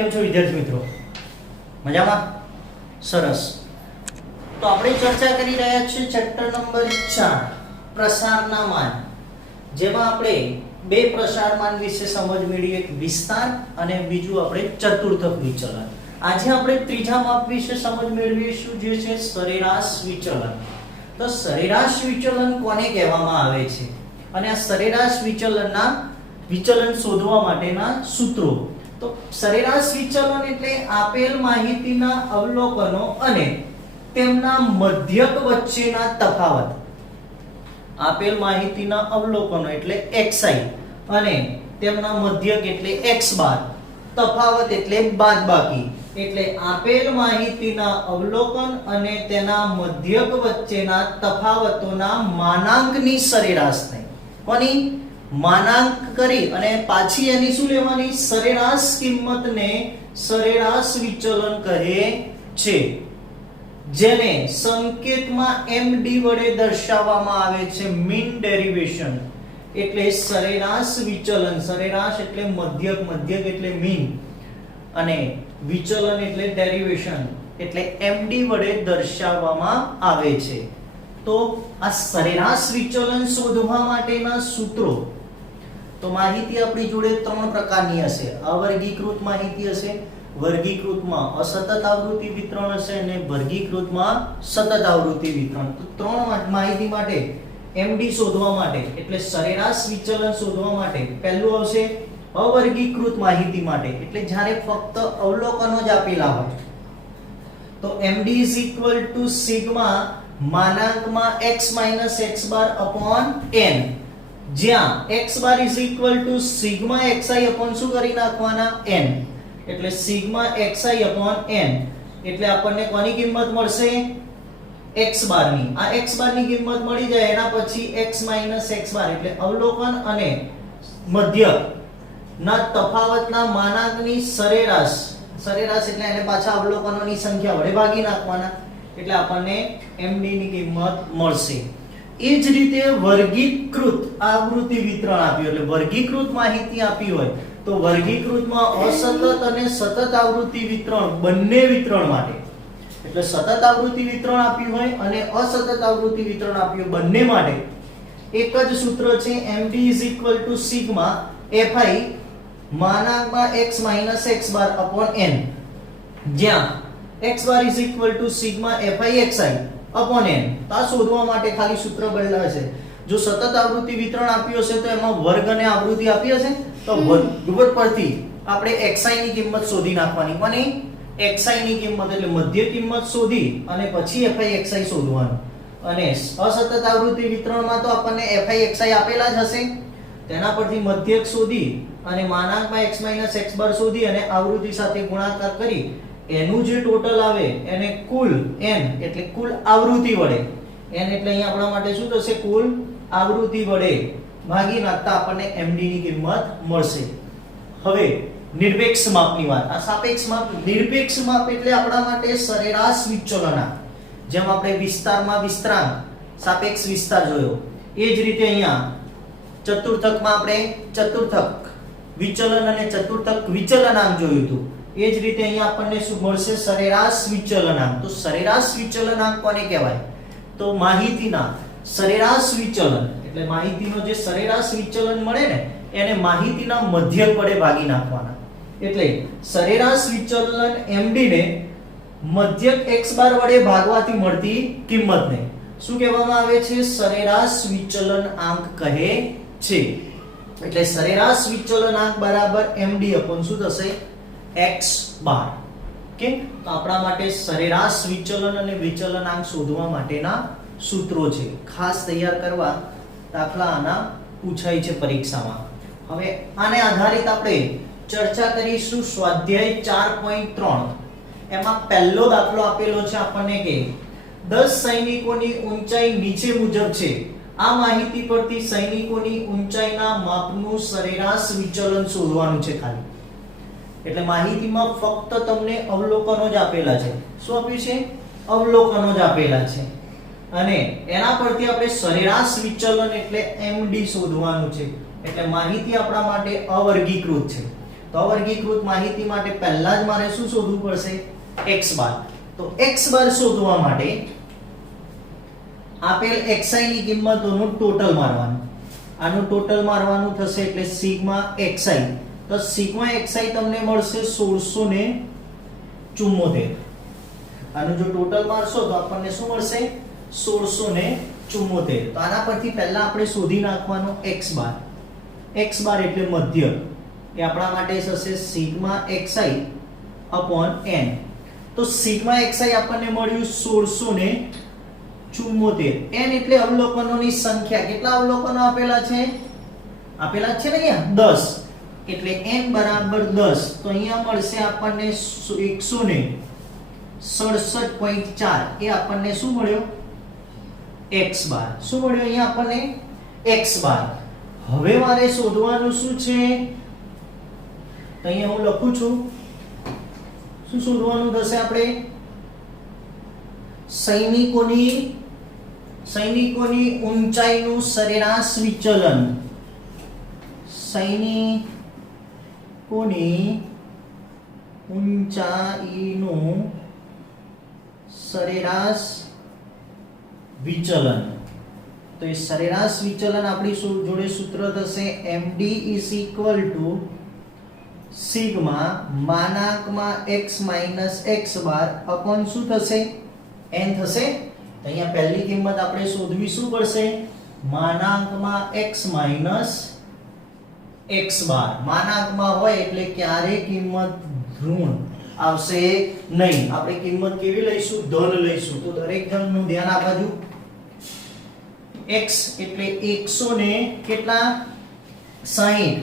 કેમ છો વિદ્યાર્થી મિત્રો? મજામાં? સરસ. તો આપણે ચર્ચા કરી રહ્યા છીએ ચેપ્ટર નંબર 4 પ્રસારના માન, જેમાં આપણે બે પ્રસારમાન વિશે સમજ મેળવી, એક વિસ્તાર અને બીજું આપણે ચતુર્થક વિચલન. આજે આપણે ત્રીજા માપ વિશે સમજ મેળવીશું, જે છે સરેરાશ વિચલન. તો સરેરાશ વિચલન કોને કહેવામાં આવે છે અને આ સરેરાશ વિચલન શોધવા માટેના સૂત્રો. તો સરેરાશ વિચલન એટલે આપેલ માહિતીના અવલોકનો અને તેમના મધ્યક વચ્ચેના તફાવત. આપેલ માહિતીના અવલોકનો એટલે xi અને તેમના મધ્યક એટલે x બાર, તફાવત એટલે બાદબાકી. એટલે આપેલ માહિતીના અવલોકન અને તેના મધ્યક વચ્ચેના તફાવતોના માનાંકની સરેરાશ થાય. કોની? માનાંક કરી અને પાછી એની શું લેવાની? સરેરાશ કિંમતને સરેરાશ વિચલન કહે છે, જેને સંકેતમાં md વડે દર્શાવવામાં આવે છે, મીન ડેરિવેશન. એટલે સરેરાશ વિચલન, સરેરાશ એટલે મધ્યક, મધ્યક એટલે મીન અને વિચલન એટલે ડેરિવેશન, એટલે md વડે દર્શાવવામાં આવે છે. તો આ સરેરાશ વિચલન શોધવા માટેના સૂત્રો. તો માહિતી આપણી જોડે ત્રણ પ્રકારની હશે. અવર્ગીકૃત માહિતી હશે, વર્ગીકૃતમાં અસતત આવૃત્તિ વિતરણ હશે અને વર્ગીકૃતમાં સતત આવૃત્તિ વિતરણ. તો ત્રણ માહિતી માટે md શોધવા માટે એટલે સરેરાશ વિચલન શોધવા માટે પહેલું આવશે અવર્ગીકૃત માહિતી માટે, એટલે જ્યારે ફક્ત અવલોકનો જ આપેલા હોય. તો md સિગ્મા માનાંકમાં x x bar upon n, જ્યાં x bar sigma xi upon શું કરી નાખવાના? n. એટલે સિગ્મા xi અપોન n એટલે આપણને કોની કિંમત મળશે? x બાર ની. આ x બાર ની કિંમત મળી જાય એના પછી x x બાર એટલે અવલોકન અને મધ્યક ના તફાવતના માનાંકની સરેરાશ. સરેરાશ એટલે એને પાછા અવલોકનોની સંખ્યા વડે ભાગી નાખવાના, એટલે આપણને md ની કિંમત મળશે. એ જ રીતે વર્ગીકૃત આવૃત્તિ વિતરણ આપ્યું, એટલે વર્ગીકૃત માહિતી આપી હોય તો વર્ગીકૃતમાં અસતત અને સતત આવૃત્તિ વિતરણ બંને વિતરણ માટે, એટલે સતત આવૃત્તિ વિતરણ આપ્યું હોય અને અસતત આવૃત્તિ વિતરણ આપ્યું બંને માટે એક જ સૂત્ર છે, md સિગ્મા fi માનાંકમાં x x bar upon n, જ્યાં x bar sigma fi xi upon n. તો આ શોધવા માટે ખાલી સૂત્ર બદલાય છે. જો સતત આવૃત્તિ વિતરણ આપ્યું હશે તો એમાં વર્ગ અને આવૃત્તિ આપી હશે તો વર્ગ પરથી આપણે xi ની કિંમત શોધી નાખવાની. કોની? xi ની કિંમત એટલે મધ્ય કિંમત શોધી અને પછી fi xi શોધવાનું. અને અસતત આવૃત્તિ વિતરણમાં તો આપણને fi xi આપેલા જ હશે, તેના પરથી મધ્યક શોધી અને માનાંકમાં x x બાર શોધી અને આવૃત્તિ સાથે ગુણાકાર કરી એનું જે ટોટલ આવે એને કુલ n એટલે કુલ આવૃત્તિ વડે, n એટલે અહીંયા આપણા માટે શું થશે? કુલ આવૃત્તિ વડે ભાગી નાખતા આપણને md ની કિંમત મળશે. હવે નિરપેક્ષ માપની વાત. આ સાપેક્ષ માપ, નિરપેક્ષ માપ એટલે આપણા માટે સરેરાશ વિચલનાંક. જેમ આપણે વિસ્તારમાં વિસ્તરાંક, સાપેક્ષ વિસ્તાર જોયો, એ જ રીતે અહીંયા ચતુર્થકમાં આપણે ચતુર્થક વિચલન અને ચતુર્થક વિચલનાંક જોયું હતું. એ જ રીતે અહીંયા આપણને શું મળશે? સરેરાશ વિચલનાંક. તો સરેરાશ વિચલનાંક કોને કહેવાય? તો માહિતીના સરેરાશ વિચલન એટલે માહિતીનો જે સરેરાશ વિચલન મળે ને એને માહિતીના મધ્યક વડે ભાગી નાખવાના. એટલે સરેરાશ વિચલન md ને મધ્યક x બાર વડે ભાગવાથી મળતી કિંમતને શું કહેવામાં આવે છે? સરેરાશ વિચલનાંક કહે છે. એટલે સરેરાશ વિચલનાંક બરાબર md અપોન શું થશે? x બાર. ઓકે, તો આપણા માટે સરેરાશ વિચલન અને વિચલનાંક શોધવા માટેના સૂત્રો છે, ખાસ તૈયાર કરવા. દાખલા આના પૂછાય છે પરીક્ષામાં. હવે આને આધારિત આપણે ચર્ચા કરીશું સ્વાધ્યાય 4.3. એમાં પહેલો દાખલો આપેલો છે આપણને કે 10 સૈનિકોની ઊંચાઈ નીચે મુજબ છે. આ માહિતી પરથી સૈનિકોની ઊંચાઈના માપનું સરેરાશ વિચલન શોધવાનું છે ખાલી. એટલે માહિતીમાં ફક્ત તમને અવલોકનો જ આપેલા છે. શું આપ્યું છે? અવલોકનો જ આપેલા છે અને એના પરથી આપણે સરેરાશ વિચલન એટલે md શોધવાનું છે. એટલે માહિતી આપણા માટે અવર્ગીકૃત છે. તો વર્ગીકૃત માહિતી માટે પહેલા જ મારે શું શોધવું પડશે? x બાર. તો x બાર શોધવા માટે આપેલ xi ની કિંમતોનું ટોટલ મારવાનું. આનું ટોટલ મારવાનું થશે એટલે સિગ્મા xi. તો સિગ્મા xi તમને મળશે 1674. આનું જો ટોટલ મારશો તો આપણને શું મળશે? 1674. તો આના પરથી પહેલા આપણે શોધી નાખવાનો x બાર. x બાર એટલે મધ્ય. એ આપણા માટે થશે સિગ્મા xi upon n. તો સિગ્મા xi આપણને મળ્યું 1674. n એટલે અવલોકનોની સંખ્યા. કેટલા અવલોકનો આપેલા છે? આપેલા છે ને અહીંયા 10. એટલે n બરાબર 10. તો અહીંયા મળશે આપણને 167.4. એ આપણને શું મળ્યો? x બાર. શું મળ્યો અહીંયા આપણને? x બાર. હવે મારે શોધવાનું શું છે? તો અહીંયા હું લખું છું. શું શોધવાનું થશે આપણે? સૈનિકોની ઊંચાઈનું સરેરાશ વિચલન. સૈનિકોની ઊંચાઈનું સરેરાશ વિચલન. તો એ સરેરાશ વિચલન આપણી જોડે સૂત્ર થશે md સિગ્મા માનાંકમાં x minus x bar upon શું થશે? n થશે. અહીંયા પહેલી કિંમત આપણે શોધવી શું પડશે? માનાંકમાં x માઈનસ x બાર. માનાંકમાં હોય એટલે ક્યારે કિંમત ઋણ આવશે નહીં. આપણે કિંમત કેવી લઈશું? ધન લઈશું. તો દરેક જણનું ધ્યાન આપજો. x એટલે 100 ને કેટલા? 60.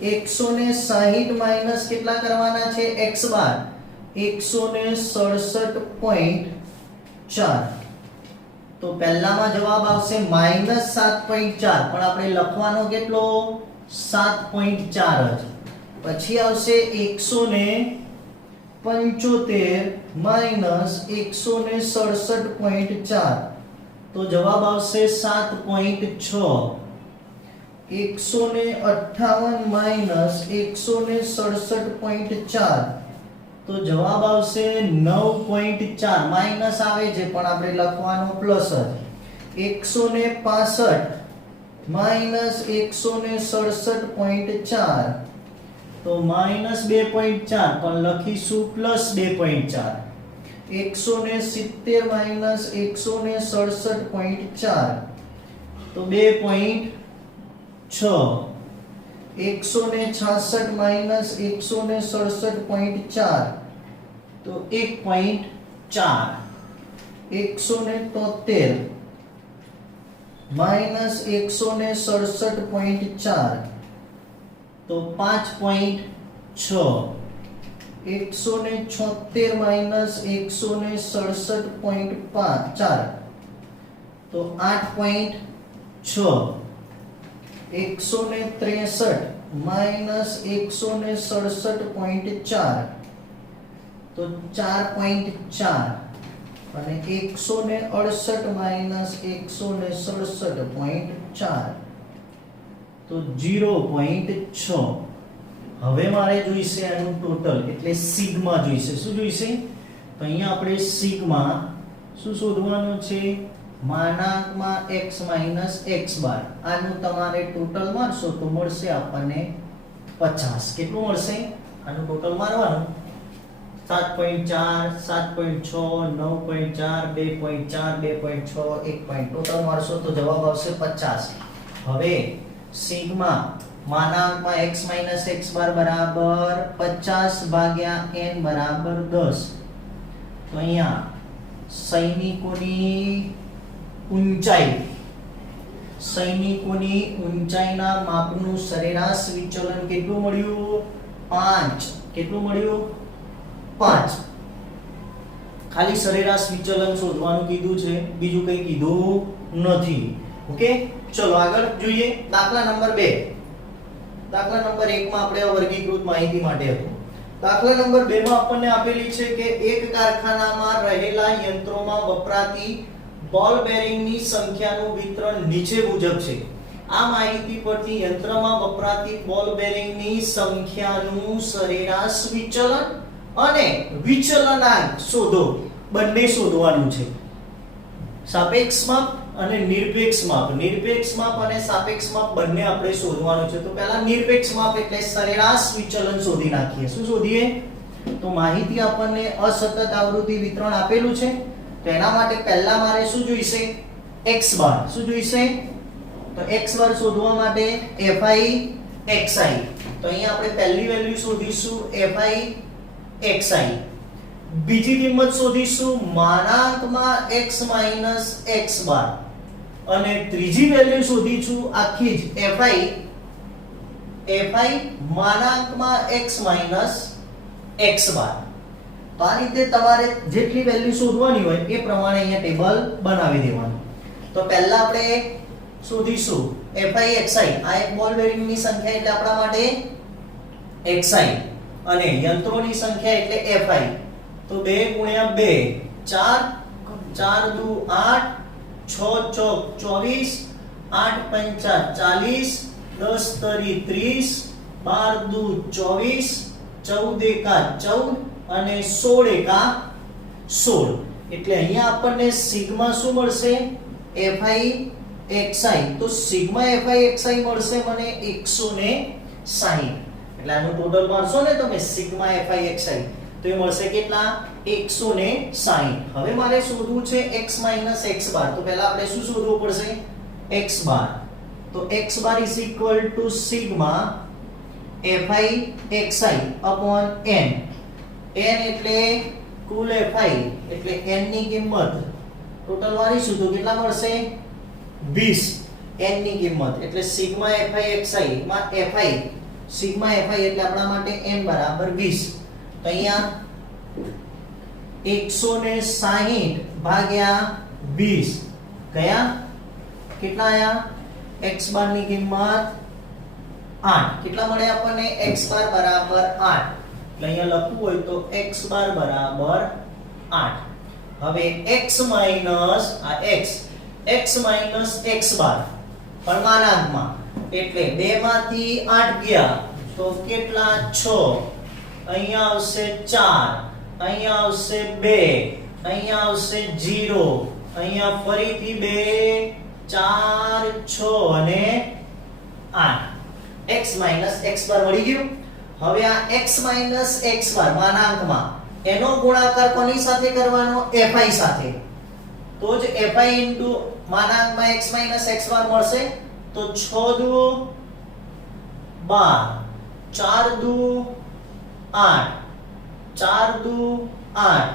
160 માઈનસ કેટલા કરવાના છે? x બાર 167.4. તો પહેલામાં જવાબ આવશે -7.4, પણ આપણે લખવાનો કેટલો? 7.4 જ. પછી આવશે 175 માઈનસ 167.4. તો જવાબ આવશે 7.6. 158 માઈનસ 167.4. તો જવાબ આવશે 9.4. માઈનસ આવે છે પણ આપણે લખવાનો પ્લસ જ. 165 માઈનસ 167.4. તો માઈનસ 2.4 પણ લખીશું પ્લસ 2.4. 170 માઈનસ 167.4. તો 2.6. 166 માઈનસ 167.4. તો 1.4. 173 માઈનસ 167.4. તો 5.6. 176 માઈનસ 167.4. તો 8.6. 163 માઈનસ 167.4. તો 4.4. અને 168 માઈનસ 167.4. તો 0.6. હવે મારે જોઈશે આનું ટોટલ એટલે સિગ્મા જોઈશે. શું જોઈશે? તો અહીંયા આપણે સિગ્મા શું શોધવાનું છે? માનાંકમાં x માઈનસ x બાર. આનું તમારે ટોટલ મારશો તો મળશે આપણને 50. કેટલું મળશે? આનું ટોટલ મારવાનું 7.4 7.6 9.4 2.4 2.6 1. ટોટલ મારશો તો જવાબ આવશે 50. હવે સિગ્મા માનાંકમાં x માઈનસ x બાર બરાબર 50 ભાગ્યા n બરાબર 10. તો અહીંયા સૈનિકોની ઊંચાઈના માપનું સરેરાશ વિચલન કેટલું મળ્યું? 5. કેટલું મળ્યું? 5. ખાલી સરેરાશ વિચલન શોધવાનું કીધું છે, બીજું કંઈ કીધું નથી. ઓકે, ચલો આગળ જોઈએ. દાખલા નંબર 2. દાખલા નંબર 1 માં આપણે વર્ગીકૃત માહિતી માટે હતું. દાખલા નંબર 2 માં આપણને આપેલી છે કે એક કારખાનામાં રહેલા યંત્રોમાં વપરાતી બોલ બેરિંગની સંખ્યાનું વિતરણ નીચે મુજબ છે. આ માહિતી પરથી યંત્રમાં વપરાતી બોલ બેરિંગની સંખ્યાનું સરેરાશ વિચલન અને વિચલનાંક શોધો. બંને શોધવાનું છે. સાપેક્ષ માપ અને નિરપેક્ષ માપ. નિરપેક્ષ માપ અને સાપેક્ષ માપ બંને આપણે શોધવાનું છે. તો પહેલા નિરપેક્ષ માપ એટલે સરેરાશ વિચલન શોધી નાખીએ. શું શોધીએ? તો માહિતી આપણને અસતત આવૃત્તિ વિતરણ આપેલું છે. તો એના માટે પહેલા મારે શું જોઈશે? x બાર. શું જોઈશે? તો x બાર શોધવા માટે fi xi. તો અહીંયા આપણે પહેલી વેલ્યુ શોધીશું fi xi. બીજી કિંમત શોધીશું માનાંકમાં x x બાર. અને ત્રીજી વેલ્યુ શોધીશું આખી જ fi માનાંકમાં x x બાર. તો આ રીતે તમારે જેટલી વેલ્યુ શોધવાની હોય એ પ્રમાણે અહીંયા ટેબલ બનાવી દેવાનું. તો પહેલા આપણે શોધીશું fi xi. આ એક બોલ બેરિંગની સંખ્યા એટલે આપણા માટે xi અને યંત્રોની સંખ્યા એટલે fi. તો 2 ગુણ્યા 2 4 4 દુ 8 6 ચોક 24 8 પંચા 40 10 તરી 30 12 દુ 24 14 એકા 14 અને 16 એકા 16. એટલે અહીંયા આપણને સિગ્મા શું મળશે? fi xi. તો સિગ્મા fi xi મળશે મને 160. એટલે આનું ટોટલ મારશો ને તમે સિગ્મા fi xi તો એ મળશે કેટલા? 160. હવે મારે શોધવું છે x x બાર. તો પહેલા આપણે શું શોધવું પડશે? x બાર. તો x bar is equal to sigma fi xi upon n. n એટલે કુલ fi એટલે n ની કિંમત ટોટલ વાળીશું તો કેટલા મળશે? 20. n ની કિંમત એટલે સિગ્મા fi xi માં fi સિગ્મા fi એટલે આપણા માટે n બરાબર 20. તો અહીંયા 160 ભાગ્યા 20 કયા કેટલા આયા? x બાર ની કિંમત 8. કેટલા મળે આપણને? x બાર બરાબર 8. એટલે અહીંયા લખવું હોય તો x બાર બરાબર 8. હવે x માઈનસ આ x માઈનસ x બાર પણ માનાંકમાં એટલે 2 માંથી 8 ગયા તો કેટલા? 6. અહીંયા આવશે 4, અહીંયા આવશે 2, અહીંયા આવશે 0, અહીંયા ફરીથી 2 4 6 અને 8. x x બાર મળી ગયું. હવે આ x x બાર માનાંકમાં એનો ગુણાકાર કોની સાથે કરવાનો? fi સાથે. તો જ fi ઇન્ટુ માનાંકમાં x x બાર મળશે. તો 6 દુ 12 4 દુ 8 4 દુ 8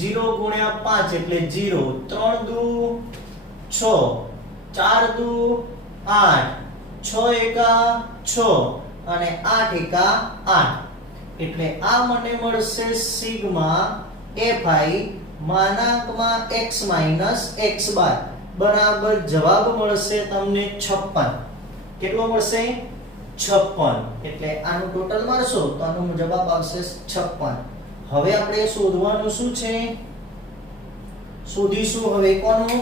0 ગુણ્યા 5 એટલે 0 3 દુ 6 4 દુ 8 6 એકા 6 અને 8 એકા 8 એટલે આ મને મળશે સિગ્મા fi માનાંકમાં x x બાર બરાબર જવાબ મળશે તમને 56. કેટલો મળશે? 56. એટલે આનું ટોટલ મારશો તો આનો જવાબ આવશે 56. હવે આપણે શોધવાનું શું છે? શોધીશું હવે કોનું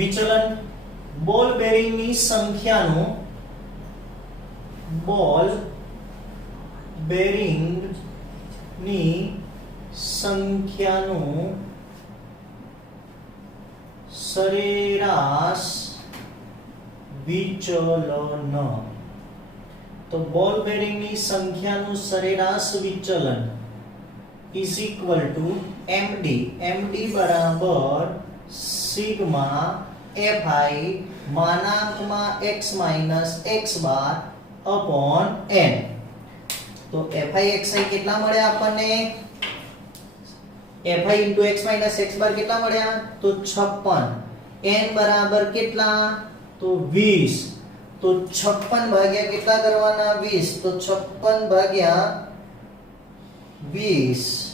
વિચલન? બોલ બેરિંગની સંખ્યાનું બોલ બેરિંગની સંખ્યાનું સરેરાશ વિચલન. તો બોલ બેરિંગની સંખ્યાનું સરેરાશ વિચલન is equal to md. md બરાબર સિગ્મા fi માનાંકમાં x x બાર upon n. તો fi xi કેટલા મળ્યા આપણને? fi into x x બાર કેટલા મળ્યા? તો 56. n બરાબર કેટલા? તો 20. તો 56 ભાગ્યા કેટલા કરવાના? 20. તો 56 ભાગ્યા 20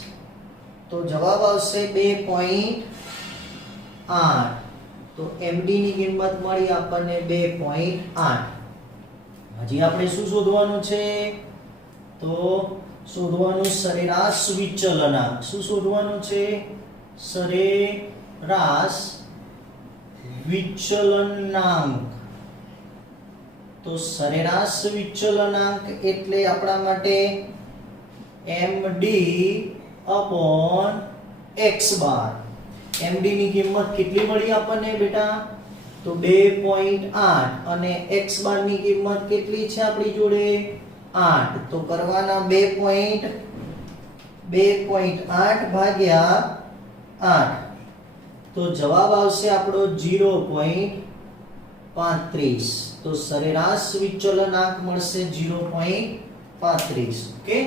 તો જવાબ આવશે 2.8. તો md ની કિંમત મળી આપણને 2.8. હજી આપણે શું શોધવાનું છે? તો શોધવાનું સરેરાશ વિચલનાંક. શું શોધવાનું છે? સરેરાશ વિચલનાંક. તો સરેરાશ વિચલનાંક એટલે આપણા માટે md upon x બાર. md ની કિંમત કેટલી મળી આપણને બેટા? તો 2.8 અને x બાર ની કિંમત કેટલી છે આપણી જોડે? 8. તો કરવાના 2.8 ભાગ્યા 8. તો જવાબ આવશે આપણો 0.35. તો સરેરાશ વિચલનાંક મળશે 0.35. ઓકે,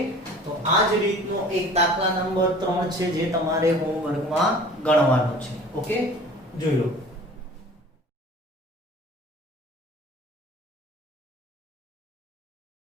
તો આ જ રીતનો એક દાખલા નંબર 3 છે જે તમારે હોમવર્કમાં ગણવાનો છે. ઓકે, જોઈ લો.